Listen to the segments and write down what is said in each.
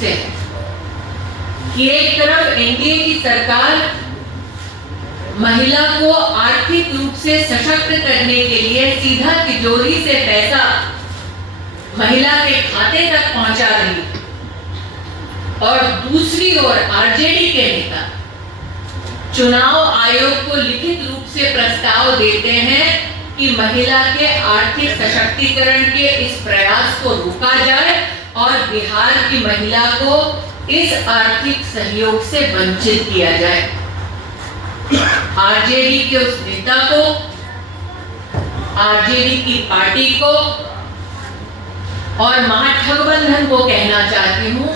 से है कि एक तरफ एनडीए की सरकार महिला को आर्थिक रूप से सशक्त करने के लिए सीधा तिजोरी से पैसा महिला के खाते तक पहुंचा रही है, और दूसरी ओर आरजेडी के नेता चुनाव आयोग को लिखित रूप से प्रस्ताव देते हैं कि महिला के आर्थिक सशक्तिकरण के इस प्रयास को रोका जाए और बिहार की महिला को इस आर्थिक सहयोग से वंचित किया जाए। आरजेडी के उस नेता को, आरजेडी की पार्टी को और महागठबंधन को कहना चाहती हूं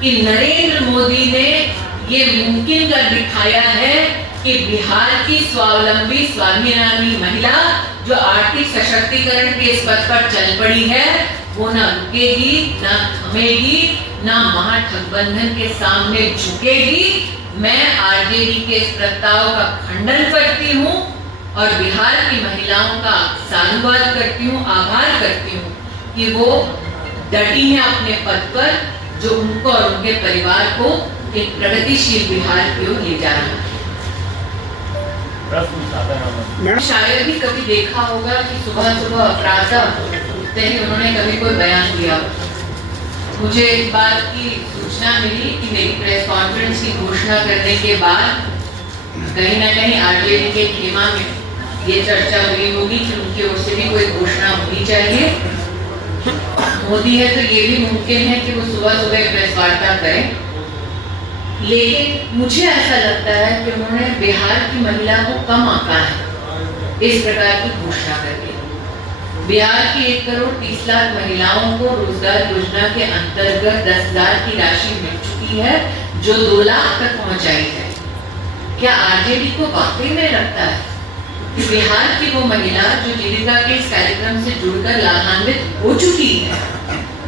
कि नरेंद्र मोदी ने ये मुमकिन कर दिखाया है कि बिहार की स्वावलंबी स्वाभिमानी महिला जो आर्थिक सशक्तिकरण के इस पथ पर चल पड़ी है, वो ना रुकेगी, ना थमेगी, ना महागठबंधन के सामने झुकेगी। मैं आरजेडी के इस प्रस्ताव का खंडन करती हूँ और बिहार की महिलाओं का साधुवाद करती हूँ, आभार करती हूँ कि वो डटी हैं अपने पद पर, जो उनको और उनके परिवार को एक प्रगतिशील बिहार की ओर ले जा रहा है। शायद ही कभी देखा होगा कि सुबह सुबह अपराध उठते ही उन्होंने कभी कोई बयान दिया। मुझे इस बात की सूचना मिली कि मेरी प्रेस कॉन्फ्रेंस की घोषणा करने के बाद कहीं ना कहीं आरजेडी के खेमा में ये चर्चा हुई होगी कि उनकी ओर से भी कोई घोषणा होनी चाहिए। मोदी है तो ये भी मुमकिन है कि वो सुबह सुबह प्रेस वार्ता करें, लेकिन मुझे ऐसा लगता है कि उन्होंने बिहार की महिला को कम आंका है इस प्रकार की घोषणा करके। बिहार की 1,30,00,000 महिलाओं को रोजगार योजना के अंतर्गत 10,000 की राशि मिल चुकी है, जो 2 लाख तक पहुंचाई है। क्या आरजेडी को वाकई में लगता है कि बिहार की वो महिला जो जीविका के इस कार्यक्रम से जुड़कर लाभान्वित हो चुकी है,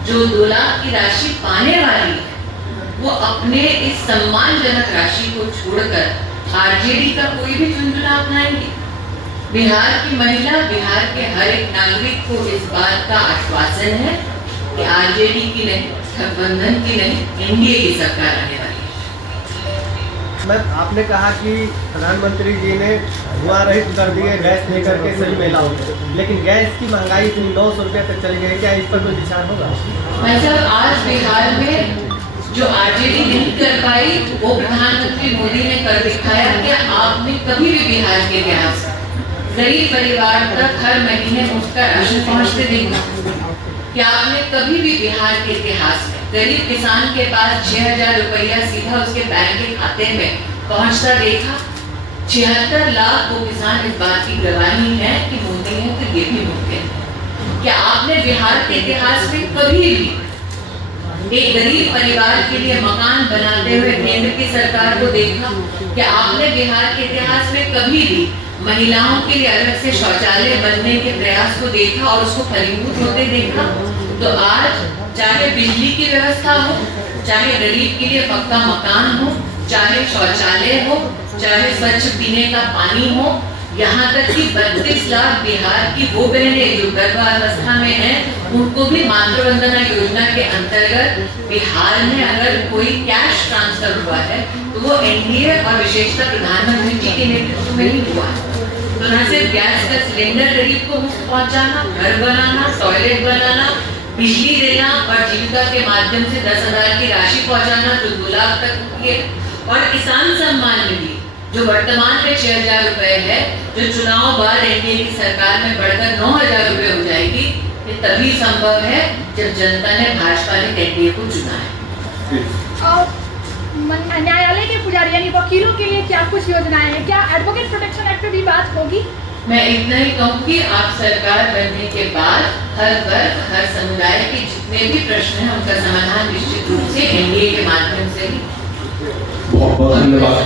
जो 2 लाख की राशि पाने वाली है, वो अपने इस सम्मानजनक राशि को छोड़कर आरजेडी का कोई भी चुनाव अपनाएंगे? बिहार की महिला, बिहार के हर एक नागरिक को इस बात का आश्वासन है कि आरजेडी की नहीं, गठबंधन की नहीं, एनडीए की सरकार आने वाली है। मैम, आपने कहा कि प्रधानमंत्री जी ने धुआं रहित कर दिए गैस लेकर के सभी महिलाओं को, लेकिन गैस की महंगाई इतनी 900 रुपये तक चली गई, क्या इस पर कोई विचार होगा? मतलब आज बिहार में जो आरजेडी नहीं कर पाई वो प्रधानमंत्री मोदी ने कर दिखाया। कि आपने कभी भी बिहार के इतिहास गरीब परिवार तक हर महीने मुफ्त का राशन पहुंचते देखा? क्या आपने कभी भी बिहार के इतिहास में गरीब किसान के पास 6,000 रुपया सीधा उसके बैंक के खाते में पहुंचता देखा? 76 लाख वो किसान इस बात की गवाही है कि मोदी है तो ये भी मुमकिन है। क्या आपने बिहार के इतिहास में कभी भी एक गरीब परिवार के लिए मकान बनाते हुए केंद्र की सरकार को देखा? क्या आपने बिहार के इतिहास में कभी भी महिलाओं के लिए अलग से शौचालय बनने के प्रयास को देखा और उसको फलीभूत होते देखा? तो आज चाहे बिजली की व्यवस्था हो, चाहे गरीब के लिए पक्का मकान हो, चाहे शौचालय हो, चाहे स्वच्छ पीने का पानी हो, यहाँ तक कि 32 लाख बिहार की वो बहनें जो गर्भावस्था में हैं, उनको भी मातृवंदना योजना के अंतर्गत बिहार में अगर कोई कैश ट्रांसफर हुआ है तो वो एनडीए और विशेषकर प्रधानमंत्री जी के नेतृत्व में ही हुआ है। तो न सिर्फ गैस का सिलेंडर गरीब को मुफ्त पहुंचाना, घर बनाना, टॉयलेट बनाना, बिजली देना और जीविका के माध्यम से 10,000 की राशि पहुंचाना जो 2 लाख तक हुई है, और किसान सम्मान निधि जो वर्तमान में 6,000 रुपए है, जो चुनाव बाद एनडीए की सरकार में बढ़कर 9,000 रुपए हो जाएगी, ये तभी संभव है जब जनता ने भाजपा ने एनडीए को चुना है। न्यायालय के पुजारी यानी वकीलों के लिए क्या कुछ योजनाएं हैं? क्या एडवोकेट प्रोटेक्शन एक्ट पे भी बात होगी? मैं इतना ही कहूँगी, आप सरकार बनने के बाद हर वर्ग, हर समुदाय के जितने भी प्रश्न हैं उनका समाधान निश्चित रूप से एनडीए के माध्यम से ही। बहुत धन्यवाद।